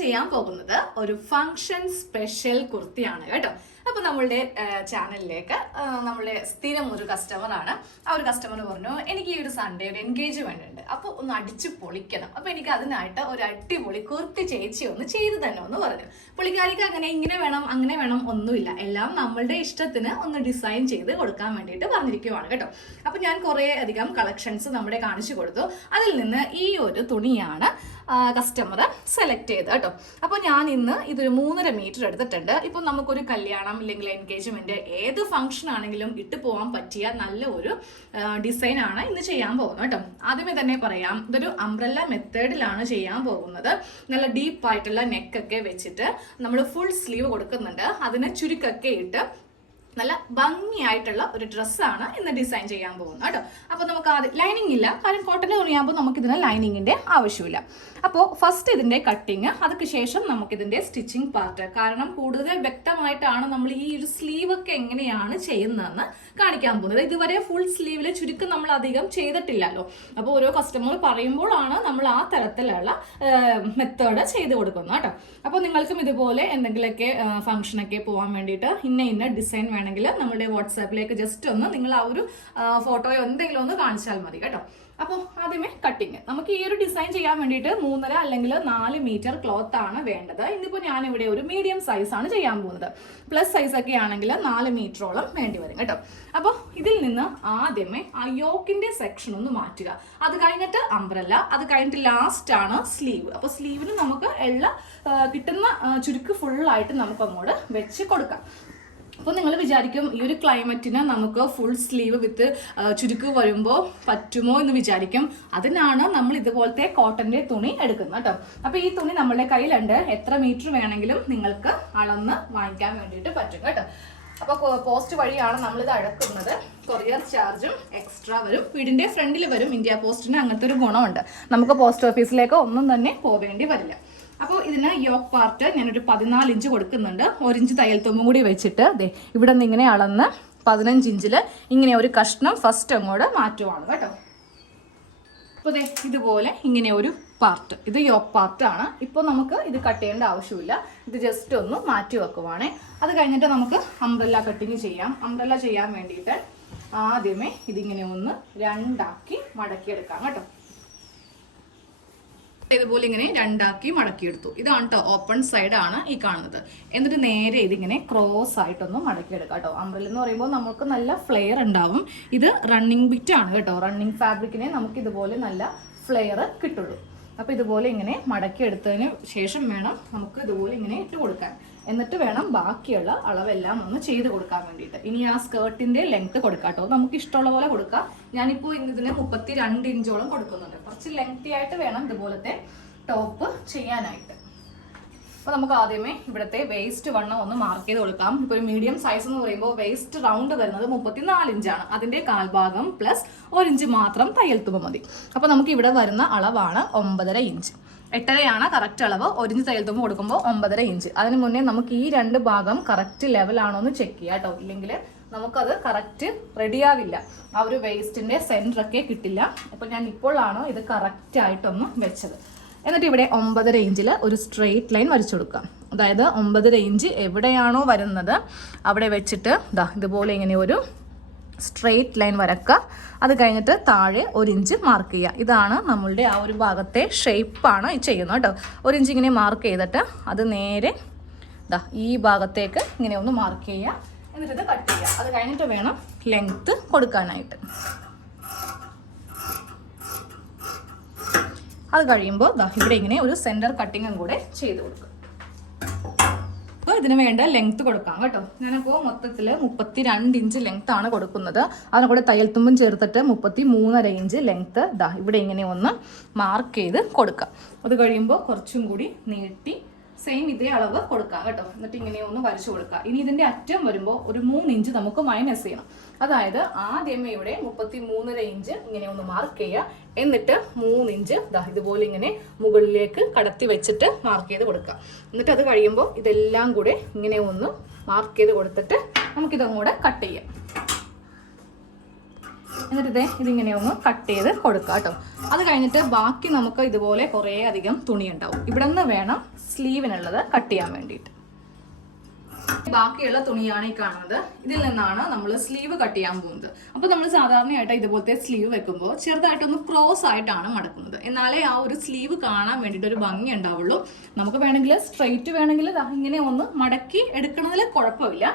ചെയ്യാൻ പോകുന്നത്. ഒരു ഫംഗ്ഷൻ സ്പെഷ്യൽ കുർത്തിയാണ് കേട്ടോ. അപ്പൊ നമ്മളുടെ ചാനലിലേക്ക് നമ്മളുടെ സ്ഥിരം ഒരു കസ്റ്റമർ ആണ്. ആ ഒരു കസ്റ്റമർ പറഞ്ഞു എനിക്ക് ഈ ഒരു സൺഡേ ഒരു എൻഗേജ്മെന്റ് ഉണ്ട്. അപ്പൊ ഒന്ന് അടിച്ച് പൊളിക്കണം. അപ്പൊ എനിക്ക് അതിനായിട്ട് ഒരു അടിപൊളി കുർത്തി ചേച്ചി ഒന്ന് ചെയ്തു തന്നെ ഒന്ന് പറഞ്ഞു. പുള്ളിക്കാരിക്ക് അങ്ങനെ ഇങ്ങനെ വേണം അങ്ങനെ വേണം ഒന്നുമില്ല. എല്ലാം നമ്മളുടെ ഇഷ്ടത്തിന് ഒന്ന് ഡിസൈൻ ചെയ്ത് കൊടുക്കാൻ വേണ്ടിയിട്ട് പറഞ്ഞിരിക്കുവാണ് കേട്ടോ. അപ്പൊ ഞാൻ കുറേ അധികം കളക്ഷൻസ് നമ്മുടെ കാണിച്ചു കൊടുത്തു. അതിൽ നിന്ന് ഈ ഒരു തുണിയാണ് കസ്റ്റമർ സെലക്ട് ചെയ്ത് കേട്ടോ. അപ്പോൾ ഞാൻ ഇന്ന് ഇതൊരു മൂന്നര മീറ്റർ എടുത്തിട്ടുണ്ട്. ഇപ്പം നമുക്കൊരു കല്യാണം ഇല്ലെങ്കിൽ എൻഗേജ്മെന്റ് ഏത് ഫംഗ്ഷൻ ആണെങ്കിലും ഇട്ട് പോകാൻ പറ്റിയ നല്ല ഒരു ഡിസൈൻ ആണ് ഇന്ന് ചെയ്യാൻ പോകുന്നത് കേട്ടോ. ആദ്യമേ തന്നെ പറയാം ഇതൊരു അംബ്രല്ല മെത്തേഡിലാണ് ചെയ്യാൻ പോകുന്നത്. നല്ല ഡീപ്പായിട്ടുള്ള നെക്കൊക്കെ വെച്ചിട്ട് നമ്മൾ ഫുൾ സ്ലീവ് കൊടുക്കുന്നുണ്ട്. അതിന് ചുരുക്കൊക്കെ ഇട്ട് നല്ല ഭംഗിയായിട്ടുള്ള ഒരു ഡ്രസ്സാണ് ഇന്ന് ഡിസൈൻ ചെയ്യാൻ പോകുന്നത് കേട്ടോ. അപ്പോൾ നമുക്ക് ആദ്യം ലൈനിങ് ഇല്ല. കാരണം കോട്ടന്റെ തുണിയാകുമ്പോൾ നമുക്ക് ഇതിന് ലൈനിങ്ങിന്റെ ആവശ്യമില്ല. അപ്പോൾ ഫസ്റ്റ് ഇതിന്റെ കട്ടിങ് അതിന് ശേഷം നമുക്കിതിന്റെ സ്റ്റിച്ചിങ് പാർട്ട് കാരണം കൂടുതൽ വ്യക്തമായിട്ടാണ് നമ്മൾ ഈ ഒരു സ്ലീവ് ഒക്കെ എങ്ങനെയാണ് ചെയ്യുന്നതെന്ന് കാണിക്കാൻ പോകുന്നത്. ഇതുവരെ ഫുൾ സ്ലീവിൽ ചുരുക്കം നമ്മൾ അധികം ചെയ്തിട്ടില്ലല്ലോ. അപ്പോൾ ഓരോ കസ്റ്റമർ പറയുമ്പോഴാണ് നമ്മൾ ആ തരത്തിലുള്ള മെത്തേഡ് ചെയ്ത് കൊടുക്കുന്നത് കേട്ടോ. അപ്പോൾ നിങ്ങൾക്കും ഇതുപോലെ എന്തെങ്കിലുമൊക്കെ ഫംഗ്ഷനൊക്കെ പോകാൻ വേണ്ടിയിട്ട് ഇന്ന ഇന്ന ഡിസൈൻ വേണമെങ്കിൽ നമ്മുടെ വാട്സാപ്പിലേക്ക് ജസ്റ്റ് ഒന്ന് നിങ്ങൾ ആ ഒരു ഫോട്ടോയോ എന്തെങ്കിലും ഒന്ന് കാണിച്ചാൽ മതി കേട്ടോ. അപ്പോൾ ആദ്യമേ കട്ടിങ് നമുക്ക് ഈ ഒരു ഡിസൈൻ ചെയ്യാൻ വേണ്ടിയിട്ട് മൂന്നര അല്ലെങ്കിൽ നാല് മീറ്റർ ക്ലോത്ത് ആണ് വേണ്ടത്. ഇന്നിപ്പോൾ ഞാനിവിടെ ഒരു മീഡിയം സൈസ് ആണ് ചെയ്യാൻ പോകുന്നത്. പ്ലസ് സൈസ് ഒക്കെ ആണെങ്കിൽ നാല് മീറ്ററോളം വേണ്ടി വരും കേട്ടോ. അപ്പോൾ ഇതിൽ നിന്ന് ആദ്യമേ ആ യോക്കിന്റെ സെക്ഷൻ ഒന്ന് മാറ്റുക. അത് കഴിഞ്ഞിട്ട് അംബ്രല്ല അത് കഴിഞ്ഞിട്ട് ലാസ്റ്റ് ആണ് സ്ലീവ് അപ്പോൾ സ്ലീവിന് നമുക്ക് എല്ലാ കിട്ടുന്ന ചുരുക്ക് ഫുള്ളായിട്ട് നമുക്ക് അങ്ങോട്ട് വെച്ച് കൊടുക്കാം. അപ്പോൾ നിങ്ങൾ വിചാരിക്കും ഈ ഒരു ക്ലൈമറ്റിന് നമുക്ക് ഫുൾ സ്ലീവ് വിത്ത് ചുരുക്ക് വരുമ്പോൾ പറ്റുമോ എന്ന് വിചാരിക്കും. അതിനാണ് നമ്മൾ ഇതുപോലത്തെ കോട്ടന്റെ തുണി എടുക്കുന്നത് കേട്ടോ. അപ്പോൾ ഈ തുണി നമ്മളുടെ കയ്യിലുണ്ട്. എത്ര മീറ്റർ വേണമെങ്കിലും നിങ്ങൾക്ക് അളന്ന് വാങ്ങിക്കാൻ വേണ്ടിയിട്ട് പറ്റും കേട്ടോ. അപ്പോൾ പോസ്റ്റ് വഴിയാണ് നമ്മളിത് അടക്കുന്നത്. കൊറിയർ ചാർജും എക്സ്ട്രാ വരും. വീടിന്റെ ഫ്രണ്ടിൽ വരും. ഇന്ത്യ പോസ്റ്റിന് അങ്ങനത്തെ ഒരു ഗുണമുണ്ട്. നമുക്ക് പോസ്റ്റ് ഓഫീസിലേക്ക് ഒന്നും തന്നെ പോവേണ്ടി വരില്ല. അപ്പോൾ ഇതിന് യോക്ക് പാർട്ട് ഞാനൊരു പതിനാല് ഇഞ്ച് കൊടുക്കുന്നുണ്ട്. ഒരു ഇഞ്ച് തയ്യൽ തുമ്പും കൂടി വെച്ചിട്ട് ദേ ഇവിടെ നിന്ന് ഇങ്ങനെ അളന്ന് പതിനഞ്ച് ഇഞ്ചിൽ ഇങ്ങനെ ഒരു കഷ്ണം ഫസ്റ്റ് അങ്ങോട്ട് മാറ്റുവാണ് കേട്ടോ. അപ്പോൾ ദേ ഇതുപോലെ ഇങ്ങനെ ഒരു പാർട്ട്. ഇത് യോക്ക് പാർട്ടാണ് ഇപ്പോൾ നമുക്ക് ഇത് കട്ട് ചെയ്യേണ്ട ആവശ്യമില്ല. ഇത് ജസ്റ്റ് ഒന്ന് മാറ്റി വെക്കുവാണേ. അത് കഴിഞ്ഞിട്ട് നമുക്ക് അംബ്രല്ല കട്ടിങ് ചെയ്യാം. അംബ്രല്ല ചെയ്യാൻ വേണ്ടിയിട്ട് ആദ്യമേ ഇതിങ്ങനെ ഒന്ന് രണ്ടാക്കി മടക്കിയെടുക്കാം കേട്ടോ. ഇതുപോലെ ഇങ്ങനെ രണ്ടാക്കി മടക്കിയെടുത്തു. ഇതാണ് കേട്ടോ ഓപ്പൺ സൈഡ് ആണ് ഈ കാണുന്നത്. എന്നിട്ട് നേരെ ഇതിങ്ങനെ ക്രോസ് ആയിട്ടൊന്ന് മടക്കിയെടുക്കാം കേട്ടോ അംബ്രല്ല എന്ന് പറയുമ്പോൾ നമുക്ക് നല്ല ഫ്ലെയർ ഉണ്ടാവും. ഇത് റണ്ണിങ് ബിറ്റ് ആണ് കേട്ടോ റണ്ണിങ് ഫാബ്രിക്കിനെ നമുക്ക് ഇതുപോലെ നല്ല ഫ്ലെയർ കിട്ടുള്ളൂ. അപ്പോൾ ഇതുപോലെ ഇങ്ങനെ മടക്കിയെടുത്തതിന് ശേഷം വേണം നമുക്ക് ഇതുപോലെ ഇങ്ങനെ ഇട്ട് കൊടുക്കാൻ. എന്നിട്ട് വേണം ബാക്കിയുള്ള അളവെല്ലാം ഒന്ന് ചെയ്ത് കൊടുക്കാൻ വേണ്ടിയിട്ട്. ഇനി ആ സ്കേർട്ടിന്റെ ലെങ്ത് കൊടുക്കാട്ടോ. നമുക്ക് ഇഷ്ടമുള്ള പോലെ കൊടുക്കാം. ഞാനിപ്പോൾ ഇതിന് മുപ്പത്തി രണ്ട് ഇഞ്ചോളം കൊടുക്കുന്നുണ്ട്. കുറച്ച് ലെങ്തി ആയിട്ട് വേണം ഇതുപോലത്തെ ടോപ്പ് ചെയ്യാനായിട്ട്. അപ്പോൾ നമുക്ക് ആദ്യമേ ഇവിടുത്തെ വേസ്റ്റ് വണ്ണം ഒന്ന് മാർക്ക് ചെയ്ത് കൊടുക്കാം. ഇപ്പോൾ ഒരു മീഡിയം സൈസ് എന്ന് പറയുമ്പോൾ വേസ്റ്റ് റൗണ്ട് വരുന്നത് മുപ്പത്തി നാല് ഇഞ്ചാണ്. അതിന്റെ കാൽഭാഗം പ്ലസ് ഒരു ഇഞ്ച് മാത്രം തയ്യൽ മതി. അപ്പോൾ നമുക്ക് ഇവിടെ വരുന്ന അളവാണ് ഒമ്പതര ഇഞ്ച്. എട്ടരയാണ് കറക്റ്റ് അളവ്. ഒരിഞ്ച് തയ്യൽ തുമ്പ് കൊടുക്കുമ്പോൾ ഒമ്പതര ഇഞ്ച്. അതിന് മുന്നേ നമുക്ക് ഈ രണ്ട് ഭാഗം കറക്റ്റ് ലെവലാണോ എന്ന് ചെക്ക് ചെയ്യാം കേട്ടോ ഇല്ലെങ്കിൽ നമുക്കത് കറക്റ്റ് റെഡിയാവില്ല ആ ഒരു വേസ്റ്റിന്റെ സെന്ററൊക്കെ കിട്ടില്ല. അപ്പോൾ ഞാൻ ഇപ്പോഴാണ് ഇത് കറക്റ്റ് ആയിട്ടൊന്ന് വെച്ചത്. എന്നിട്ട് ഇവിടെ ഒമ്പതര ഇഞ്ചിൽ ഒരു സ്ട്രെയിറ്റ് ലൈൻ വരച്ചു കൊടുക്കാം. അതായത് ഒമ്പതര ഇഞ്ച് എവിടെയാണോ വരുന്നത് അവിടെ വെച്ചിട്ട് ഇതാ ഇതുപോലെ ഇങ്ങനെ ഒരു സ്ട്രെയിറ്റ് ലൈൻ വരക്കുക. അത് കഴിഞ്ഞിട്ട് താഴെ ഒരു ഇഞ്ച് മാർക്ക് ചെയ്യുക. ഇതാണ് നമ്മളുടെ ആ ഒരു ഭാഗത്തെ ഷേപ്പാണ് ചെയ്യുന്നത് കേട്ടോ. ഒരു ഇഞ്ച് ഇങ്ങനെ മാർക്ക് ചെയ്തിട്ട് അത് നേരെ ഇതാ ഈ ഭാഗത്തേക്ക് ഇങ്ങനെ ഒന്ന് മാർക്ക് ചെയ്യുക. എന്നിട്ട് ഇത് കട്ട് ചെയ്യുക. അത് കഴിഞ്ഞിട്ട് വേണം ലെങ്ത്ത് കൊടുക്കാനായിട്ട്. അത് കഴിയുമ്പോൾ ഇവിടെ ഇങ്ങനെ ഒരു സെന്റർ കട്ടിങ്ങും കൂടെ ചെയ്ത് കൊടുക്കുക. ഇതിന് വേണ്ട ലെങ്ത് കൊടുക്കാം കേട്ടോ. ഞാനപ്പോൾ മൊത്തത്തിൽ മുപ്പത്തി രണ്ട് ഇഞ്ച് ലെങ്ത് ആണ് കൊടുക്കുന്നത്. അതിന് കൂടെ തയ്യൽ തുമ്പും ചേർത്തിട്ട് മുപ്പത്തി മൂന്നര ഇഞ്ച് ലെങ്ത് ദാ ഇവിടെ ഇങ്ങനെ ഒന്ന് മാർക്ക് ചെയ്ത് കൊടുക്കാം. അത് കഴിയുമ്പോൾ കുറച്ചും കൂടി നീട്ടി സെയിം ഇതേ അളവ് കൊടുക്കുക കേട്ടോ. എന്നിട്ട് ഇങ്ങനെ ഒന്ന് വരച്ചു കൊടുക്കുക ഇനി ഇതിന്റെ അറ്റം വരുമ്പോൾ ഒരു മൂന്ന് ഇഞ്ച് നമുക്ക് മൈനസ് ചെയ്യണം. അതായത് ആദ്യമേ ഇവിടെ മുപ്പത്തി മൂന്നര ഇഞ്ച് ഇങ്ങനെ ഒന്ന് മാർക്ക് ചെയ്യുക എന്നിട്ട് മൂന്ന് ഇഞ്ച് ഇതുപോലെ ഇങ്ങനെ മുകളിലേക്ക് കടത്തി വെച്ചിട്ട് മാർക്ക് ചെയ്ത് കൊടുക്കുക എന്നിട്ട് അത് കഴിയുമ്പോൾ ഇതെല്ലാം കൂടെ ഇങ്ങനെ ഒന്ന് മാർക്ക് ചെയ്ത് കൊടുത്തിട്ട് നമുക്കിതങ്ങൂടെ കട്ട് ചെയ്യാം. എന്നിട്ട് ഇതേ ഇതിങ്ങനെ ഒന്ന് കട്ട് ചെയ്ത് കൊടുക്കുക കേട്ടോ. അത് കഴിഞ്ഞിട്ട് ബാക്കി നമുക്ക് ഇതുപോലെ കുറേ അധികം തുണി ഉണ്ടാവും. ഇവിടെ നിന്ന് വേണം സ്ലീവിനുള്ളത് കട്ട് ചെയ്യാൻ വേണ്ടിയിട്ട്. ബാക്കിയുള്ള തുണിയാണ് ഈ കാണുന്നത്. ഇതിൽ നിന്നാണ് നമ്മൾ സ്ലീവ് കട്ട് ചെയ്യാൻ പോകുന്നത്. അപ്പോൾ നമ്മൾ സാധാരണയായിട്ട് ഇതുപോലത്തെ സ്ലീവ് വെക്കുമ്പോൾ ചെറുതായിട്ടൊന്ന് ക്രോസ് ആയിട്ടാണ് മടക്കുന്നത്. എന്നാലേ ആ ഒരു സ്ലീവ് കാണാൻ വേണ്ടിയിട്ട് ഒരു ഭംഗി ഉണ്ടാവുള്ളൂ. നമുക്ക് വേണമെങ്കിൽ സ്ട്രെയിറ്റ് വേണമെങ്കിൽ ഇങ്ങനെ ഒന്ന് മടക്കി എടുക്കുന്നതിൽ കുഴപ്പമില്ല.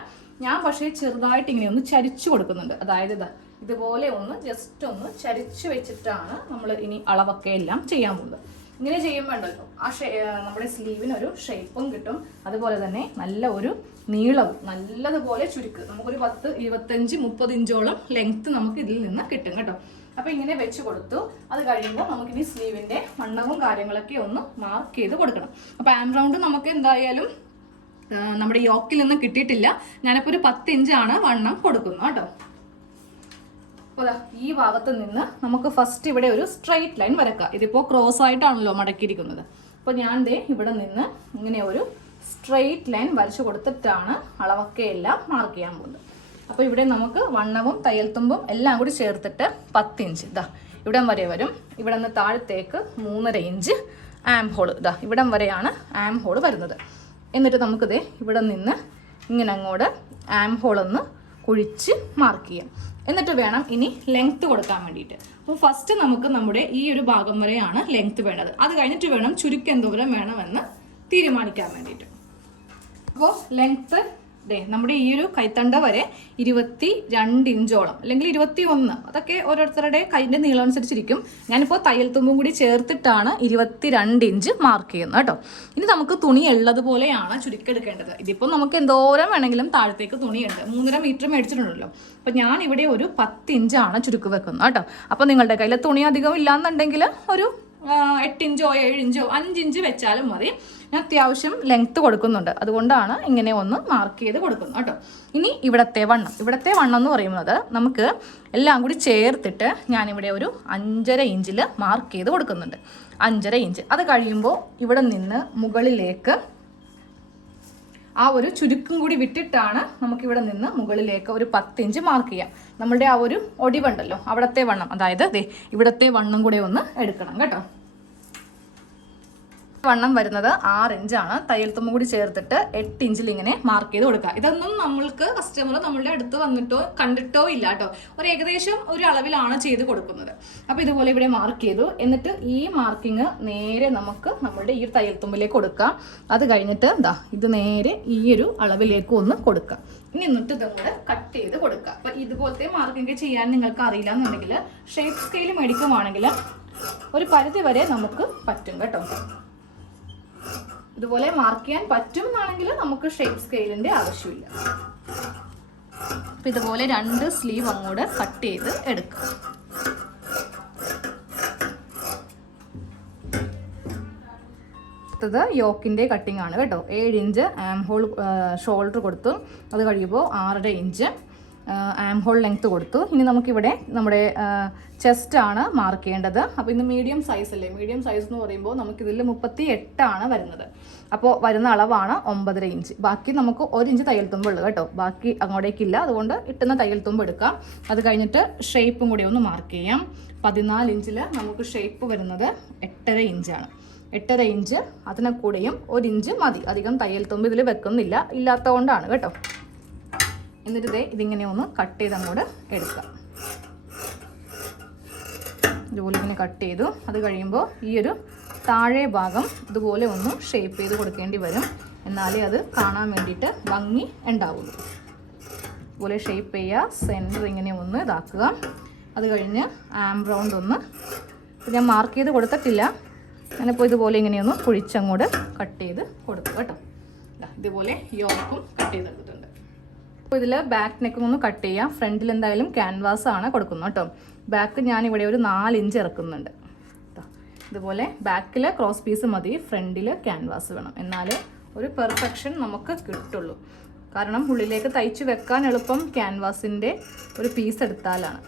ഞാൻ പക്ഷേ ചെറുതായിട്ട് ഇങ്ങനെ ഒന്ന് ചരിച്ചു കൊടുക്കുന്നുണ്ട്. അതായത് ഇതാ ഇതുപോലെ ഒന്ന് ജസ്റ്റ് ഒന്ന് ചരിച്ചു വെച്ചിട്ടാണ് നമ്മൾ ഇനി അളവൊക്കെ എല്ലാം ചെയ്യാൻ പോകുന്നത്. ഇങ്ങനെ ചെയ്യുമ്പോണ്ടല്ലോ ആ നമ്മുടെ സ്ലീവിന് ഒരു ഷേപ്പും കിട്ടും. അതുപോലെ തന്നെ നല്ല ഒരു നീളവും നല്ലതുപോലെ ചുരുക്ക്. നമുക്കൊരു പത്ത് ഇരുപത്തഞ്ച് മുപ്പത് ഇഞ്ചോളം ലെങ്ത്ത് നമുക്ക് ഇതിൽ നിന്ന് കിട്ടും കേട്ടോ. അപ്പൊ ഇങ്ങനെ വെച്ച് കൊടുത്തു. അത് കഴിയുമ്പോൾ നമുക്കിനി സ്ലീവിന്റെ വണ്ണവും കാര്യങ്ങളൊക്കെ ഒന്ന് മാർക്ക് ചെയ്ത് കൊടുക്കണം. അപ്പൊ ആം റൗണ്ട് നമുക്ക് എന്തായാലും നമ്മുടെ യോക്കിൽ നിന്ന് കിട്ടിയിട്ടില്ല. ഞാനിപ്പോൾ ഒരു പത്ത് ഇഞ്ചാണ് വണ്ണം കൊടുക്കുന്നത് കേട്ടോ. അപ്പോൾ ഈ ഭാഗത്ത് നിന്ന് നമുക്ക് ഫസ്റ്റ് ഇവിടെ ഒരു സ്ട്രെയിറ്റ് ലൈൻ വരക്കാം. ഇതിപ്പോൾ ക്രോസ് ആയിട്ടാണല്ലോ മടക്കിയിരിക്കുന്നത്. അപ്പോൾ ഞാൻ ദേ ഇവിടെ നിന്ന് ഇങ്ങനെ ഒരു സ്ട്രെയിറ്റ് ലൈൻ വരച്ചു കൊടുത്തിട്ടാണ് അളവൊക്കെ എല്ലാം മാർക്ക് ചെയ്യാൻ പോകുന്നത്. അപ്പോൾ ഇവിടെ നമുക്ക് വണ്ണവും തയ്യൽത്തുമ്പും എല്ലാം കൂടി ചേർത്തിട്ട് പത്ത് ഇഞ്ച് ഇതാ ഇവിടം വരെ വരും. ഇവിടെ നിന്ന് താഴത്തേക്ക് മൂന്നര ഇഞ്ച് ആം ഹോൾ ഇതാ ഇവിടം വരെയാണ് ആം ഹോൾ വരുന്നത്. എന്നിട്ട് നമുക്കിത് ഇവിടെ നിന്ന് ഇങ്ങനെ അങ്ങോട്ട് ആം ഹോൾ ഒന്ന് കുഴിച്ച് മാർക്ക് ചെയ്യാം. എന്നിട്ട് വേണം ഇനി ലെങ്ത് കൊടുക്കാൻ വേണ്ടിയിട്ട്. അപ്പോൾ ഫസ്റ്റ് നമുക്ക് നമ്മുടെ ഈ ഒരു ഭാഗം വരെയാണ് ലെങ്ത് വേണ്ടത്. അത് കഴിഞ്ഞിട്ട് വേണം ചുരുക്കം എന്തോരം വേണമെന്ന് തീരുമാനിക്കാൻ വേണ്ടിയിട്ട്. അപ്പോൾ ലെങ്ത് ദേ നമ്മുടെ ഈ ഒരു കൈത്തണ്ട വരെ ഇരുപത്തി രണ്ട് ഇഞ്ചോളം അല്ലെങ്കിൽ ഇരുപത്തി ഒന്ന് അതൊക്കെ ഓരോരുത്തരുടെ കൈന്റെ നീളം അനുസരിച്ചിരിക്കും. ഞാനിപ്പോൾ തയ്യൽ തുമ്പും കൂടി ചേർത്തിട്ടാണ് ഇരുപത്തി രണ്ട് ഇഞ്ച് മാർക്ക് ചെയ്യുന്നത് കേട്ടോ. ഇനി നമുക്ക് തുണി ഉള്ളതുപോലെയാണ് ചുരുക്കെടുക്കേണ്ടത്. ഇതിപ്പോൾ നമുക്ക് എന്തോരം വേണമെങ്കിലും താഴത്തേക്ക് തുണിയുണ്ട്. മൂന്നര മീറ്റർ മേടിച്ചിട്ടുണ്ടല്ലോ. അപ്പോൾ ഞാൻ ഇവിടെ ഒരു പത്ത് ഇഞ്ചാണ് ചുരുക്ക് വെക്കുന്നത് കേട്ടോ. അപ്പോൾ നിങ്ങളുടെ കയ്യിൽ തുണി അധികം ഇല്ലാന്നുണ്ടെങ്കിൽ ഒരു എട്ട് ഇഞ്ചോ ഏഴ് ഇഞ്ചോ അഞ്ച് ഇഞ്ച് വെച്ചാലും മതി. ഞാൻ അത്യാവശ്യം ലെങ്ത്ത് കൊടുക്കുന്നുണ്ട്. അതുകൊണ്ടാണ് ഇങ്ങനെ ഒന്ന് മാർക്ക് ചെയ്ത് കൊടുക്കുന്നത് കേട്ടോ. ഇനി ഇവിടത്തെ വണ്ണം. ഇവിടത്തെ വണ്ണം എന്ന് പറയുന്നത് നമുക്ക് എല്ലാം കൂടി ചേർത്തിട്ട് ഞാനിവിടെ ഒരു അഞ്ചര ഇഞ്ചിൽ മാർക്ക് ചെയ്ത് കൊടുക്കുന്നുണ്ട്. അഞ്ചര ഇഞ്ച്. അത് കഴിയുമ്പോൾ ഇവിടെ നിന്ന് മുകളിലേക്ക് ആ ഒരു ചുരുക്കും കൂടി വിട്ടിട്ടാണ് നമുക്കിവിടെ നിന്ന് മുകളിലേക്ക് ഒരു പത്തിഞ്ച് മാർക്ക് ചെയ്യാം. നമ്മളുടെ ആ ഒരു ഒടിവുണ്ടല്ലോ അവിടത്തെ വണ്ണം. അതായത് ഇവിടത്തെ വണ്ണം കൂടെ ഒന്ന് എടുക്കണം കേട്ടോ. വണ്ണം വരുന്നത് ആറ് ഇഞ്ചാണ്. തയ്യൽ തുമ്പ് കൂടി ചേർത്തിട്ട് എട്ട് ഇഞ്ചിൽ ഇങ്ങനെ മാർക്ക് ചെയ്ത് കൊടുക്കുക. ഇതൊന്നും നമ്മൾക്ക് കസ്റ്റമർ നമ്മളുടെ അടുത്ത് വന്നിട്ടോ കണ്ടിട്ടോ ഇല്ല കേട്ടോ. ഒരു ഏകദേശം ഒരു അളവിലാണ് ചെയ്ത് കൊടുക്കുന്നത്. അപ്പോൾ ഇതുപോലെ ഇവിടെ മാർക്ക് ചെയ്തു. എന്നിട്ട് ഈ മാർക്കിങ് നേരെ നമുക്ക് നമ്മളുടെ ഈ ഒരു തയ്യൽ തുമ്പിലേക്ക് കൊടുക്കാം. അത് കഴിഞ്ഞിട്ട് എന്താ ഇത് നേരെ ഈ ഒരു അളവിലേക്ക് ഒന്ന് കൊടുക്കുക ഇനി എന്നിട്ട് ഇതും കൂടെ കട്ട് ചെയ്ത് കൊടുക്കുക അപ്പൊ ഇതുപോലത്തെ മാർക്കിങ് ചെയ്യാൻ നിങ്ങൾക്ക് അറിയില്ല എന്നുണ്ടെങ്കിൽ ഷേപ്പ് സ്കെയിൽ മേടിക്കുവാണെങ്കിൽ ഒരു പരിധി വരെ നമുക്ക് പറ്റും കേട്ടോ. ഇതുപോലെ മാർക്ക് ചെയ്യാൻ പറ്റും എന്നാണെങ്കിൽ നമുക്ക് ഷേപ്പ് സ്കെയിലിന്റെ ആവശ്യമില്ല. അപ്പം ഇതുപോലെ രണ്ട് സ്ലീവ് അങ്ങോട്ട് കട്ട് ചെയ്ത് എടുക്കുക അടുത്തത് യോക്കിന്റെ കട്ടിംഗ് ആണ് കേട്ടോ. ഏഴ് ഇഞ്ച് ആം ഹോൾ ഷോൾഡർ കൊടുത്തു. അത് കഴിയുമ്പോൾ ആറര ഇഞ്ച് ആം ഹോൾ ലെങ്ത്ത് കൊടുത്തു. ഇനി നമുക്കിവിടെ നമ്മുടെ ചെസ്റ്റ് ആണ് മാർക്ക് ചെയ്യേണ്ടത്. അപ്പോൾ ഇന്ന് മീഡിയം സൈസ് അല്ലേ? മീഡിയം സൈസ് എന്ന് പറയുമ്പോൾ നമുക്കിതിൽ മുപ്പത്തി എട്ടാണ് വരുന്നത്. അപ്പോൾ വരുന്ന അളവാണ് ഒമ്പതര ഇഞ്ച് ബാക്കി നമുക്ക് ഒരു ഇഞ്ച് തയ്യൽ തുമ്പുള്ളൂ കേട്ടോ. ബാക്കി അങ്ങോട്ടേക്കില്ല. അതുകൊണ്ട് ഇട്ടുന്ന തയ്യൽ തുമ്പ് എടുക്കാം. അത് കഴിഞ്ഞിട്ട് ഷേപ്പും കൂടി ഒന്ന് മാർക്ക് ചെയ്യാം. പതിനാല് ഇഞ്ചിൽ നമുക്ക് ഷേപ്പ് വരുന്നത് എട്ടര ഇഞ്ചാണ് എട്ടര ഇഞ്ച് അതിനെ കൂടെയും ഒരു ഇഞ്ച് മതി. അധികം തയ്യൽ തുമ്പ് ഇതിൽ വെക്കുന്നില്ല. ഇല്ലാത്തതുകൊണ്ടാണ് കേട്ടോ. എന്നിട്ട് ഇതേ ഇതിങ്ങനെ ഒന്ന് കട്ട് ചെയ്ത് അങ്ങോട്ട് എടുക്കാം ഇതുപോലെ ഇങ്ങനെ കട്ട് ചെയ്തു. അത് കഴിയുമ്പോൾ ഈ ഒരു താഴെ ഭാഗം ഇതുപോലെ ഒന്ന് ഷേപ്പ് ചെയ്ത് കൊടുക്കേണ്ടി വരും. എന്നാലേ അത് കാണാൻ വേണ്ടിയിട്ട് ഭംഗി ഉണ്ടാവുള്ളൂ. ഇതുപോലെ ഷേപ്പ് ചെയ്യുക സെന്റർ ഇങ്ങനെ ഒന്ന് ഇതാക്കുക. അത് കഴിഞ്ഞ് ആം റൗണ്ട് ഒന്ന്. ഞാൻ മാർക്ക് ചെയ്ത് കൊടുത്തിട്ടില്ല. ഞാനിപ്പോൾ ഇതുപോലെ ഇങ്ങനെയൊന്ന് കുഴിച്ചങ്ങോട്ട് കട്ട് ചെയ്ത് കൊടുത്തു കേട്ടോ. ഇതുപോലെ യോക്കും കട്ട് ചെയ്തെടുത്തിട്ടുണ്ട്. അപ്പോൾ ഇതിൽ ബാക്ക് നെക്ക് ഒന്ന് കട്ട് ചെയ്യാം. ഫ്രണ്ടിൽ എന്തായാലും ക്യാൻവാസ് ആണ് കൊടുക്കുന്നത് കേട്ടോ. ബാക്ക് ഞാനിവിടെ ഒരു നാല് ഇഞ്ച് ഇറക്കുന്നുണ്ട്. ഇതുപോലെ ബാക്കിൽ ക്രോസ് പീസ് മതി ഫ്രണ്ടിൽ ക്യാൻവാസ് വേണം. എന്നാൽ ഒരു പെർഫെക്ഷൻ നമുക്ക് കിട്ടുള്ളൂ. കാരണം ഉള്ളിലേക്ക് തയ്ച്ച് വെക്കാൻ എളുപ്പം ക്യാൻവാസിന്റെ ഒരു പീസ് എടുത്താലാണ്.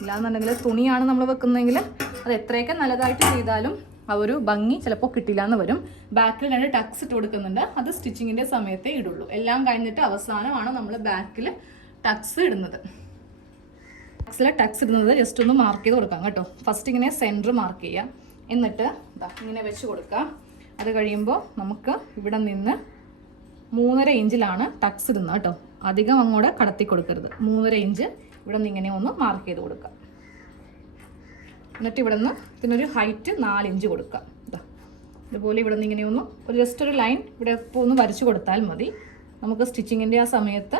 ഇല്ലാന്നുണ്ടെങ്കിൽ തുണിയാണ് നമ്മൾ വെക്കുന്നതെങ്കിൽ അത് എത്രയൊക്കെ നല്ലതായിട്ട് ചെയ്താലും ആ ഒരു ഭംഗി ചിലപ്പോൾ കിട്ടില്ല എന്ന് വരും. ബാക്കിൽ രണ്ട് ടക്സ് ഇട്ട് കൊടുക്കുന്നുണ്ട്. അത് സ്റ്റിച്ചിങ്ങിന്റെ സമയത്തേ ഇടുള്ളൂ. എല്ലാം കഴിഞ്ഞിട്ട് അവസാനമാണ് നമ്മൾ ബാക്കിൽ ടക്സ് ഇടുന്നത്. ടക്സിലെ ടക്സ് ഇടുന്നത് ജസ്റ്റ് ഒന്ന് മാർക്ക് ചെയ്ത് കൊടുക്കാം കേട്ടോ. ഫസ്റ്റ് ഇങ്ങനെ സെന്റർ മാർക്ക് ചെയ്യാം. എന്നിട്ട് ഇതാ ഇങ്ങനെ വെച്ച് കൊടുക്കാം. അത് കഴിയുമ്പോൾ നമുക്ക് ഇവിടെ നിന്ന് മൂന്നര ഇഞ്ചിലാണ് ടക്സ് ഇടുന്നത് കേട്ടോ. അധികം അങ്ങോട്ട് കടത്തി കൊടുക്കരുത്. മൂന്നര ഇഞ്ച് ഇവിടെ നിന്ന് ഇങ്ങനെ ഒന്ന് മാർക്ക് ചെയ്ത് കൊടുക്കാം. എന്നിട്ട് ഇവിടെ നിന്ന് ഇതിനൊരു ഹൈറ്റ് നാല് ഇഞ്ച് കൊടുക്കാം ഇതാ ഇതുപോലെ ഇവിടെ നിന്ന് ഇങ്ങനെ ഒന്ന് ഒരു ജസ്റ്റ് ഒരു ലൈൻ ഇവിടെ ഇപ്പോൾ ഒന്ന് വരച്ചു കൊടുത്താൽ മതി. നമുക്ക് സ്റ്റിച്ചിങ്ങിന്റെ ആ സമയത്ത്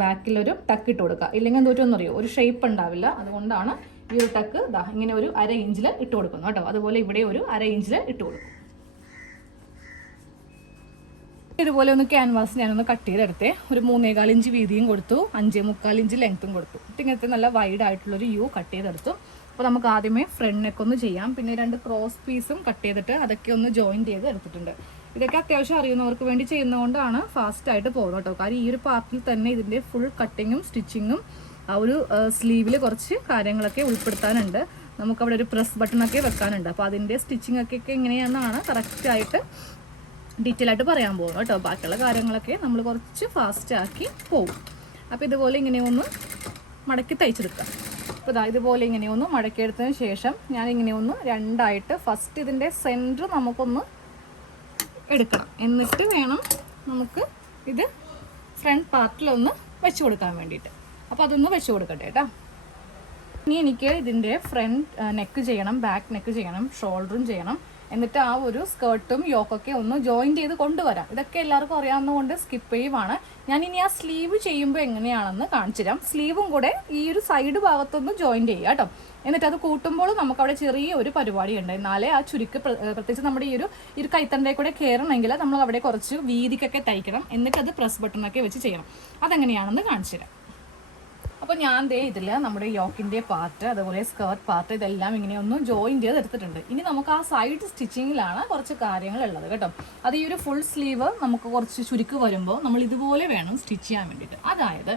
ബാക്കിലൊരു ടക്ക് ഇട്ട് കൊടുക്കുക. ഇല്ലെങ്കിൽ എന്തോറ്റൊന്നും അറിയോ? ഒരു ഷേപ്പ് ഉണ്ടാവില്ല. അതുകൊണ്ടാണ് ഈ ഒരു ടക്ക് ഇതാ ഇങ്ങനെ ഒരു അര ഇഞ്ചിൽ ഇട്ട് കൊടുക്കുന്നു കേട്ടോ. അതുപോലെ ഇവിടെ ഒരു അര ഇഞ്ചിൽ ഇട്ട് കൊടുക്കും. ഇതുപോലെ ഒന്ന് ക്യാൻവാസ് ഞാനൊന്ന് കട്ട് ചെയ്തെടുത്തേ. ഒരു മൂന്നേകാൽ ഇഞ്ച് വീതിയും കൊടുത്തു. അഞ്ചേ മുക്കാൽ ഇഞ്ച് ലെങ്ത്തും കൊടുത്തു. ഇങ്ങനത്തെ നല്ല വൈഡ് ആയിട്ടുള്ളൊരു യു കട്ട് ചെയ്തെടുത്തു. അപ്പോൾ നമുക്ക് ആദ്യമേ ഫ്രണ്ട് നെക്ക് ഒന്ന് ചെയ്യാം. പിന്നെ രണ്ട് ക്രോസ് പീസും കട്ട് ചെയ്തിട്ട് അതൊക്കെ ഒന്ന് ജോയിൻ ചെയ്ത് എടുത്തിട്ടുണ്ട്. ഇതൊക്കെ അത്യാവശ്യം അറിയുന്നവർക്ക് വേണ്ടി ചെയ്യുന്നതുകൊണ്ടാണ് ഫാസ്റ്റ് ആയിട്ട് പോകുന്നത് കേട്ടോ. കാരണം ഈ ഒരു പാർട്ടിൽ തന്നെ ഇതിന്റെ ഫുൾ കട്ടിങ്ങും സ്റ്റിച്ചിങ്ങും ആ ഒരു സ്ലീവിൽ കുറച്ച് കാര്യങ്ങളൊക്കെ ഉൾപ്പെടുത്താനുണ്ട്. നമുക്കവിടെ ഒരു പ്രസ് ബട്ടണൊക്കെ വെക്കാനുണ്ട്. അപ്പോൾ അതിന്റെ സ്റ്റിച്ചിങ് ഒക്കെ എങ്ങനെയാണെന്നാണ് കറക്റ്റായിട്ട് ഡീറ്റെയിൽ ആയിട്ട് പറയാൻ പോകുന്നത് കേട്ടോ. ബാക്കിയുള്ള കാര്യങ്ങളൊക്കെ നമ്മൾ കുറച്ച് ഫാസ്റ്റ് ആക്കി പോകും അപ്പോൾ ഇതുപോലെ ഇങ്ങനെ ഒന്ന് മടക്കി തയ്ച്ചെടുക്കാം. അപ്പോൾ ഇതാ ഇതുപോലെ ഇങ്ങനെ ഒന്ന് മടക്കിയെടുത്തതിന് ശേഷം ഞാൻ ഇങ്ങനെ ഒന്ന് രണ്ടായിട്ട് ഫസ്റ്റ് ഇതിന്റെ സെന്റർ നമുക്കൊന്ന് എടുക്കണം. എന്നിട്ട് വേണം നമുക്ക് ഇത് ഫ്രണ്ട് പാർട്ടിലൊന്ന് വെച്ച് കൊടുക്കാൻ വേണ്ടിയിട്ട്. അപ്പോൾ അതൊന്ന് വെച്ച് കൊടുക്കട്ടെ കേട്ടോ ഇനി എനിക്ക് ഇതിന്റെ ഫ്രണ്ട് നെക്ക് ചെയ്യണം ബാക്ക് നെക്ക് ചെയ്യണം ഷോൾഡറും ചെയ്യണം. എന്നിട്ട് ആ ഒരു സ്കേർട്ടും യോക്കൊക്കെ ഒന്ന് ജോയിൻ ചെയ്ത് കൊണ്ടുവരാം. ഇതൊക്കെ എല്ലാവർക്കും അറിയാവുന്നതുകൊണ്ട് സ്കിപ്പ് ചെയ്യുവാണ് ഞാൻ ഇനി ആ സ്ലീവ് ചെയ്യുമ്പോൾ എങ്ങനെയാണെന്ന് കാണിച്ചു തരാം. സ്ലീവും കൂടെ ഈ ഒരു സൈഡ് ഭാഗത്തൊന്ന് ജോയിൻ ചെയ്യുക കേട്ടോ. എന്നിട്ട് അത് കൂട്ടുമ്പോൾ നമുക്ക് അവിടെ ചെറിയ ഒരു പരിപാടി ഉണ്ട്. എന്നാലേ ആ ചുരുക്ക് പ്രത്യേകിച്ച് നമ്മുടെ ഈ ഒരു ഒരു കൈത്തണ്ടയിൽ കൂടെ കയറണമെങ്കിൽ നമ്മൾ അവിടെ കുറച്ച് വീതിക്കൊക്കെ തയ്ക്കണം. എന്നിട്ട് അത് പ്രസ് ബട്ടണൊക്കെ വെച്ച് ചെയ്യണം. അതെങ്ങനെയാണെന്ന് കാണിച്ചു തരാം. അപ്പോൾ ഞാൻ ദേ ഇതിൽ നമ്മുടെ യോക്കിന്റെ പാർട്ട് അതുപോലെ സ്കേർട്ട് പാർട്ട് ഇതെല്ലാം ഇങ്ങനെ ഒന്ന് ജോയിൻ ചെയ്ത് എടുത്തിട്ടുണ്ട്. ഇനി നമുക്ക് ആ സൈഡ് സ്റ്റിച്ചിങ്ങിലാണ് കുറച്ച് കാര്യങ്ങൾ ഉള്ളത് കേട്ടോ. അത് ഈ ഒരു ഫുൾ സ്ലീവ് നമുക്ക് കുറച്ച് ചുരുക്ക് വരുമ്പോൾ നമ്മൾ ഇതുപോലെ വേണം സ്റ്റിച്ച് ചെയ്യാൻ വേണ്ടിയിട്ട്. അതായത്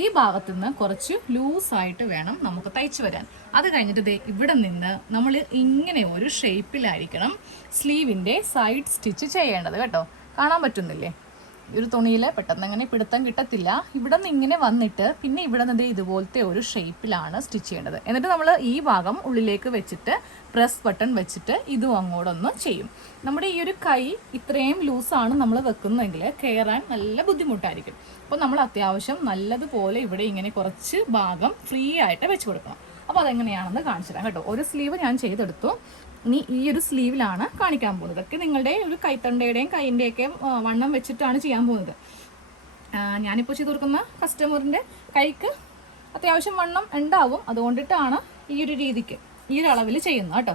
ഈ ഭാഗത്തു നിന്ന് കുറച്ച് ലൂസായിട്ട് വേണം നമുക്ക് തയ്ച്ചു വരാൻ. അത് കഴിഞ്ഞിട്ട് ദേ ഇവിടെ നിന്ന് നമ്മൾ ഇങ്ങനെ ഒരു ഷേപ്പിലായിരിക്കണം സ്ലീവിന്റെ സൈഡ് സ്റ്റിച്ച് ചെയ്യേണ്ടത് കേട്ടോ. കാണാൻ പറ്റുന്നില്ലേ? ഒരു തുണിയിൽ പെട്ടെന്ന് അങ്ങനെ പിടുത്തം കിട്ടത്തില്ല. ഇവിടെ നിന്ന് ഇങ്ങനെ വന്നിട്ട് പിന്നെ ഇവിടെ നിന്ന് ഇതുപോലത്തെ ഒരു ഷേപ്പിലാണ് സ്റ്റിച്ച് ചെയ്യേണ്ടത്. എന്നിട്ട് നമ്മൾ ഈ ഭാഗം ഉള്ളിലേക്ക് വെച്ചിട്ട് പ്രസ് ബട്ടൺ വെച്ചിട്ട് ഇതും അങ്ങോട്ടൊന്ന് ചെയ്യും. നമ്മുടെ ഈ ഒരു കൈ ഇത്രയും ലൂസാണ് നമ്മൾ വെക്കുന്നതെങ്കിൽ കയറാൻ നല്ല ബുദ്ധിമുട്ടായിരിക്കും. അപ്പോൾ നമ്മൾ അത്യാവശ്യം നല്ലതുപോലെ ഇവിടെ ഇങ്ങനെ കുറച്ച് ഭാഗം ഫ്രീ ആയിട്ട് വെച്ച് കൊടുക്കണം. അപ്പോൾ അതെങ്ങനെയാണെന്ന് കാണിച്ചു തരാം കേട്ടോ. ഒരു സ്ലീവ് ഞാൻ ചെയ്തെടുത്തു. ഇനി ഈ ഒരു സ്ലീവിലാണ് കാണിക്കാൻ പോകുന്നത്. ഇതൊക്കെ നിങ്ങളുടെ ഒരു കൈത്തണ്ടയുടെയും കൈന്റെയൊക്കെ വണ്ണം വെച്ചിട്ടാണ് ചെയ്യാൻ പോകുന്നത്. ഞാനിപ്പോൾ ചെയ്ത് കൊടുക്കുന്ന കസ്റ്റമറിന്റെ കൈക്ക് അത്യാവശ്യം വണ്ണം ഉണ്ടാവും. അതുകൊണ്ടിട്ടാണ് ഈ ഒരു രീതിക്ക് ഈ ഒരു അളവിൽ ചെയ്യുന്നത് കേട്ടോ.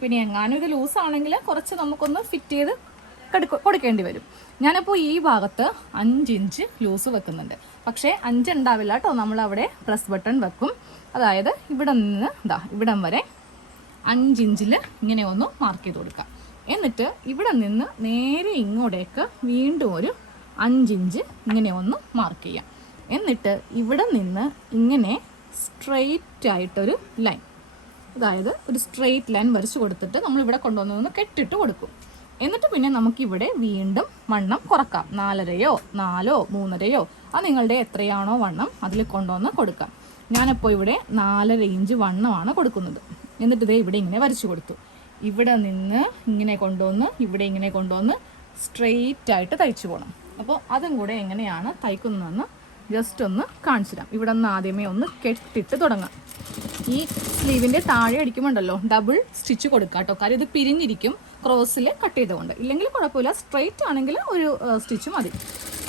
പിന്നെ എങ്ങാനും ഇത് ലൂസാണെങ്കിൽ കുറച്ച് നമുക്കൊന്ന് ഫിറ്റ് ചെയ്ത് കടുക്ക കൊടുക്കേണ്ടി വരും. ഞാനിപ്പോൾ ഈ ഭാഗത്ത് അഞ്ച് ഇഞ്ച് ലൂസ് വെക്കുന്നുണ്ട്. പക്ഷേ അഞ്ച് ഉണ്ടാവില്ല കേട്ടോ നമ്മളവിടെ പ്രസ് ബട്ടൺ വെക്കും. അതായത് ഇവിടെ നിന്ന് ഇതാ ഇവിടം വരെ അഞ്ചിഞ്ചിൽ ഇങ്ങനെ ഒന്ന് മാർക്ക് ചെയ്ത് കൊടുക്കാം. എന്നിട്ട് ഇവിടെ നിന്ന് നേരെ ഇങ്ങോട്ടേക്ക് വീണ്ടും ഒരു അഞ്ചിഞ്ച് ഇങ്ങനെ ഒന്ന് മാർക്ക് ചെയ്യാം. എന്നിട്ട് ഇവിടെ നിന്ന് ഇങ്ങനെ സ്ട്രെയിറ്റ് ആയിട്ടൊരു ലൈൻ അതായത് ഒരു സ്ട്രെയിറ്റ് ലൈൻ വരച്ച് കൊടുത്തിട്ട് നമ്മളിവിടെ കൊണ്ടുവന്നൊന്ന് കെട്ടിട്ട് കൊടുക്കും. എന്നിട്ട് പിന്നെ നമുക്കിവിടെ വീണ്ടും വണ്ണം കുറക്കാം. നാലരയോ നാലോ മൂന്നരയോ. അത് നിങ്ങളുടെ എത്രയാണോ വണ്ണം അതിൽ കൊണ്ടുവന്ന് കൊടുക്കാം. ഞാനിപ്പോൾ ഇവിടെ നാലര ഇഞ്ച് വണ്ണമാണ് കൊടുക്കുന്നത്. എന്നിട്ട് ഇതേ ഇവിടെ ഇങ്ങനെ വരച്ചു കൊടുത്തു. ഇവിടെ നിന്ന് ഇങ്ങനെ കൊണ്ടുവന്ന് ഇവിടെ ഇങ്ങനെ കൊണ്ടുവന്ന് സ്ട്രെയിറ്റ് ആയിട്ട് തയ്ച്ചു പോകണം അപ്പോൾ അതും കൂടെ എങ്ങനെയാണ് തയ്ക്കുന്നതെന്ന് ജസ്റ്റ് ഒന്ന് കാണിച്ചു തരാം. ഇവിടെ നിന്ന് ആദ്യമേ ഒന്ന് കെട്ടിട്ട് തുടങ്ങാം. ഈ സ്ലീവിന്റെ താഴെ അടിക്കുമ്പോണ്ടല്ലോ ഡബിൾ സ്റ്റിച്ച് കൊടുക്കുക കേട്ടോ കാര്യം ഇത് പിരിഞ്ഞിരിക്കും. ക്രോസിൽ കട്ട് ചെയ്തുകൊണ്ട്. ഇല്ലെങ്കിൽ കുഴപ്പമില്ല സ്ട്രെയിറ്റ് ആണെങ്കിൽ ഒരു സ്റ്റിച്ച് മതി.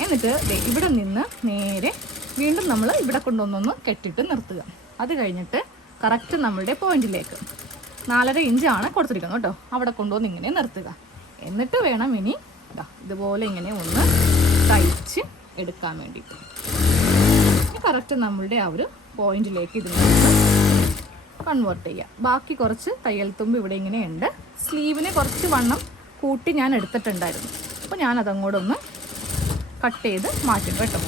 എന്നിട്ട് ഇവിടെ നിന്ന് നേരെ വീണ്ടും നമ്മൾ ഇവിടെ കൊണ്ടുവന്നൊന്ന് കെട്ടിട്ട് നിർത്തുക. അത് കഴിഞ്ഞിട്ട് കറക്റ്റ് നമ്മളുടെ പോയിന്റിലേക്ക് നാലര ഇഞ്ചാണ് കൊടുത്തിരിക്കുന്നത് കേട്ടോ. അവിടെ കൊണ്ടുവന്ന് ഇങ്ങനെ നിർത്തുക. എന്നിട്ട് വേണം ഇനി ഇതുപോലെ ഇങ്ങനെ ഒന്ന് തയ്ച്ച് എടുക്കാൻ വേണ്ടിയിട്ട്. കറക്റ്റ് നമ്മളുടെ ആ ഒരു പോയിന്റിലേക്ക് ഇതിനെ കൺവേർട്ട് ചെയ്യുക ബാക്കി കുറച്ച് തയ്യൽ തുമ്പ് ഇവിടെ ഇങ്ങനെയുണ്ട്. സ്ലീവിന് കുറച്ച് വണ്ണം കൂട്ടി ഞാൻ എടുത്തിട്ടുണ്ടായിരുന്നു. അപ്പോൾ ഞാൻ അതങ്ങോട്ടൊന്ന് കട്ട് ചെയ്ത് മാറ്റും കേട്ടോ.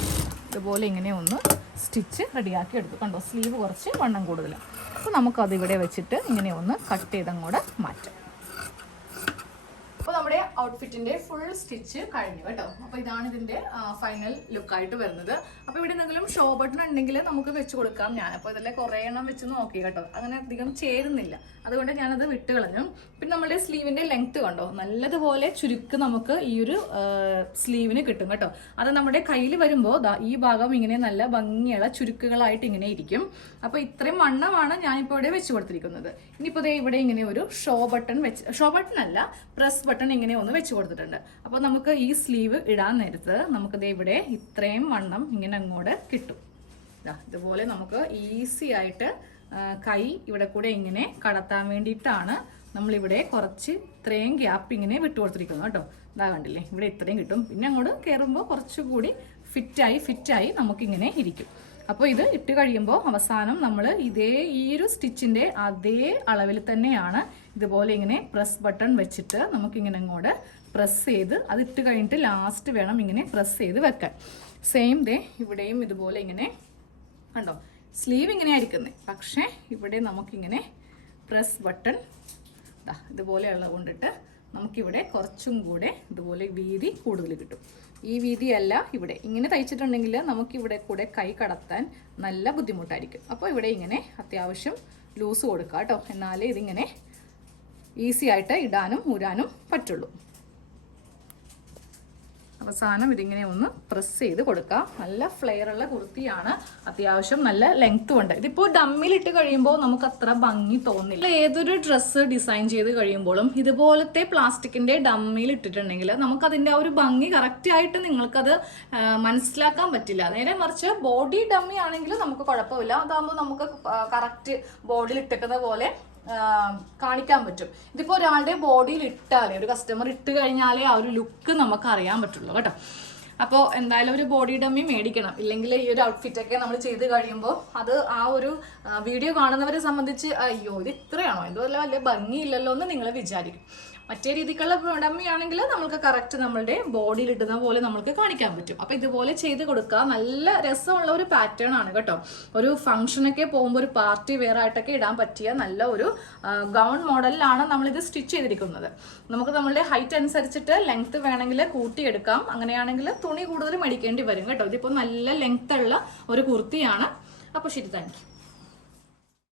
ഇതുപോലെ ഇങ്ങനെ ഒന്ന് സ്റ്റിച്ച് റെഡിയാക്കി എടുത്തു. കണ്ടോ സ്ലീവ് കുറച്ച് വണ്ണം കൂടുതലാണ്. അപ്പോൾ നമുക്കതിവിടെ വെച്ചിട്ട് ഇങ്ങനെ ഒന്ന് കട്ട് ചെയ്ത് അങ്ങോട്ട് മാറ്റാം. നമ്മുടെ ഔട്ട്ഫിറ്റിന്റെ ഫുൾ സ്റ്റിച്ച് കഴിഞ്ഞു കേട്ടോ. അപ്പൊ ഇതാണ് ഇതിന്റെ ഫൈനൽ ലുക്കായിട്ട് വരുന്നത്. അപ്പൊ ഇവിടെ എന്തെങ്കിലും ഷോ ബട്ടൺ ഉണ്ടെങ്കിൽ നമുക്ക് വെച്ച് കൊടുക്കാം ഞാൻ. അപ്പോൾ ഇതിലെ കുറേ എണ്ണം വെച്ച് നോക്കി കേട്ടോ. അങ്ങനെ അധികം ചേരുന്നില്ല. അതുകൊണ്ട് ഞാനത് വിട്ട് കളഞ്ഞു. പിന്നെ നമ്മുടെ സ്ലീവിന്റെ ലെങ്ത് കണ്ടോ? നല്ലതുപോലെ ചുരുക്ക് നമുക്ക് ഈ ഒരു സ്ലീവിന് കിട്ടും കേട്ടോ. അത് നമ്മുടെ കയ്യിൽ വരുമ്പോൾ ഈ ഭാഗം ഇങ്ങനെ നല്ല ഭംഗിയുള്ള ചുരുക്കുകളായിട്ട് ഇങ്ങനെ ഇരിക്കും. അപ്പോൾ ഇത്രയും വണ്ണമാണ് ഞാനിപ്പോൾ ഇവിടെ വെച്ച് കൊടുത്തിരിക്കുന്നത്. ഇനിയിപ്പോൾ ദേ ഇവിടെ ഇങ്ങനെ ഒരു ഷോ ബട്ടൺ വെച്ച് ഷോ ബട്ടൺ അല്ല പ്രസ് ബട്ടൺ ഇങ്ങനെ ഒന്ന് വെച്ച് കൊടുത്തിട്ടുണ്ട്. അപ്പോൾ നമുക്ക് ഈ സ്ലീവ് ഇടാൻ നേരത്ത് നമുക്കിത് ഇവിടെ ഇത്രയും വണ്ണം ഇങ്ങനെ അങ്ങോട്ട് കിട്ടും. ഇതുപോലെ നമുക്ക് ഈസി ആയിട്ട് കൈ ഇവിടെ കൂടെ ഇങ്ങനെ കടത്താൻ വേണ്ടിയിട്ടാണ് നമ്മളിവിടെ കുറച്ച് ഇത്രയും ഗ്യാപ്പ് ഇങ്ങനെ വിട്ടു കൊടുത്തിരിക്കുന്നു കേട്ടോ. ഇതാ കണ്ടില്ലേ ഇവിടെ ഇത്രയും കിട്ടും. പിന്നെ അങ്ങോട്ട് കയറുമ്പോൾ കുറച്ചുകൂടി ഫിറ്റായി ഫിറ്റായി നമുക്കിങ്ങനെ ഇരിക്കും. അപ്പോൾ ഇത് ഇട്ട് കഴിയുമ്പോൾ അവസാനം നമ്മൾ ഇതേ ഈ ഒരു സ്റ്റിച്ചിന്റെ അതേ അളവിൽ തന്നെയാണ് ഇതുപോലെ ഇങ്ങനെ പ്രസ് ബട്ടൺ വെച്ചിട്ട് നമുക്കിങ്ങനെ അങ്ങോട്ട് പ്രസ് ചെയ്ത് അത് ഇട്ട് കഴിഞ്ഞിട്ട് ലാസ്റ്റ് വേണം ഇങ്ങനെ പ്രസ് ചെയ്ത് വെക്കാൻ. സെയിം ഡേ ഇവിടെയും ഇതുപോലെ ഇങ്ങനെ കണ്ടോ? സ്ലീവ് ഇങ്ങനെ ആയിരിക്കുന്നത് പക്ഷേ ഇവിടെ നമുക്കിങ്ങനെ പ്രസ് ബട്ടൺ ഇതുപോലെയുള്ള കൊണ്ടിട്ട് നമുക്കിവിടെ കുറച്ചും കൂടെ ഇതുപോലെ വീതി കൂടുതൽ കിട്ടും. ഈ വീതിയല്ല ഇവിടെ. ഇങ്ങനെ തയ്ച്ചിട്ടുണ്ടെങ്കിൽ നമുക്കിവിടെ കൂടെ കൈ കടത്താൻ നല്ല ബുദ്ധിമുട്ടായിരിക്കും. അപ്പോൾ ഇവിടെ ഇങ്ങനെ അത്യാവശ്യം ലൂസ് കൊടുക്കുക കേട്ടോ. എന്നാലേ ഇതിങ്ങനെ ഈസി ആയിട്ട് ഇടാനും ഊരാനും പറ്റുള്ളൂ. അവസാനം ഇതിങ്ങനെ ഒന്ന് പ്രസ് ചെയ്ത് കൊടുക്കാം. നല്ല ഫ്ലെയർ ഉള്ള കുർത്തിയാണ്. അത്യാവശ്യം നല്ല ലെങ്ത്തും ഉണ്ട്. ഇതിപ്പോൾ ഡമ്മിലിട്ട് കഴിയുമ്പോൾ നമുക്ക് അത്ര ഭംഗി തോന്നില്ല. ഏതൊരു ഡ്രസ്സ് ഡിസൈൻ ചെയ്ത് കഴിയുമ്പോഴും ഇതുപോലത്തെ പ്ലാസ്റ്റിക്കിന്റെ ഡമ്മിൽ ഇട്ടിട്ടുണ്ടെങ്കിൽ നമുക്ക് അതിന്റെ ആ ഒരു ഭംഗി കറക്റ്റ് ആയിട്ട് നിങ്ങൾക്കത് മനസ്സിലാക്കാൻ പറ്റില്ല. നേരെ മറിച്ച് ബോഡി ഡമ്മി ആണെങ്കിലും നമുക്ക് കുഴപ്പമില്ല. അതാകുമ്പോൾ നമുക്ക് കറക്റ്റ് ബോഡിയിൽ ഇട്ടേക്കുന്ന പോലെ കാണിക്കാൻ പറ്റും. ഇതിപ്പോൾ ഒരാളുടെ ബോഡിയിൽ ഇട്ടാലേ ഒരു കസ്റ്റമർ ഇട്ട് കഴിഞ്ഞാലേ ആ ഒരു ലുക്ക് നമുക്ക് അറിയാൻ പറ്റുള്ളൂ കേട്ടോ. അപ്പോൾ എന്തായാലും ഒരു ബോഡി ഡമ്മി മേടിക്കണം. ഇല്ലെങ്കിൽ ഈ ഒരു ഔട്ട്ഫിറ്റൊക്കെ നമ്മൾ ചെയ്ത് കഴിയുമ്പോൾ അത് ആ ഒരു വീഡിയോ കാണുന്നവരെ സംബന്ധിച്ച് അയ്യോ ഇത് ഇത്രയാണോ? ഇതുപോലെ വലിയ ഭംഗിയില്ലല്ലോ എന്ന് നിങ്ങൾ വിചാരിക്കും. മറ്റേ രീതിക്കുള്ള ഡമ്മി ആണെങ്കിൽ നമുക്ക് കറക്റ്റ് നമ്മളുടെ ബോഡിയിൽ ഇടുന്ന പോലെ നമുക്ക് കാണിക്കാൻ പറ്റും. അപ്പൊ ഇതുപോലെ ചെയ്ത് കൊടുക്കുക. നല്ല രസമുള്ള ഒരു പാറ്റേൺ ആണ് കേട്ടോ. ഒരു ഫംഗ്ഷനൊക്കെ പോകുമ്പോൾ ഒരു പാർട്ടി വെയർ ആയിട്ടൊക്കെ ഇടാൻ പറ്റിയ നല്ല ഒരു ഗൗൺ മോഡലിലാണ് നമ്മൾ ഇത് സ്റ്റിച്ച് ചെയ്തിരിക്കുന്നത്. നമുക്ക് നമ്മളുടെ ഹൈറ്റ് അനുസരിച്ചിട്ട് ലെങ്ത് വേണമെങ്കിൽ കൂട്ടിയെടുക്കാം. അങ്ങനെയാണെങ്കിൽ തുണി കൂടുതൽ മേടിക്കേണ്ടി വരും കേട്ടോ. ഇതിപ്പോൾ നല്ല ലെങ്ത് ഉള്ള ഒരു കുർത്തിയാണ്. അപ്പോൾ ശരി താങ്ക്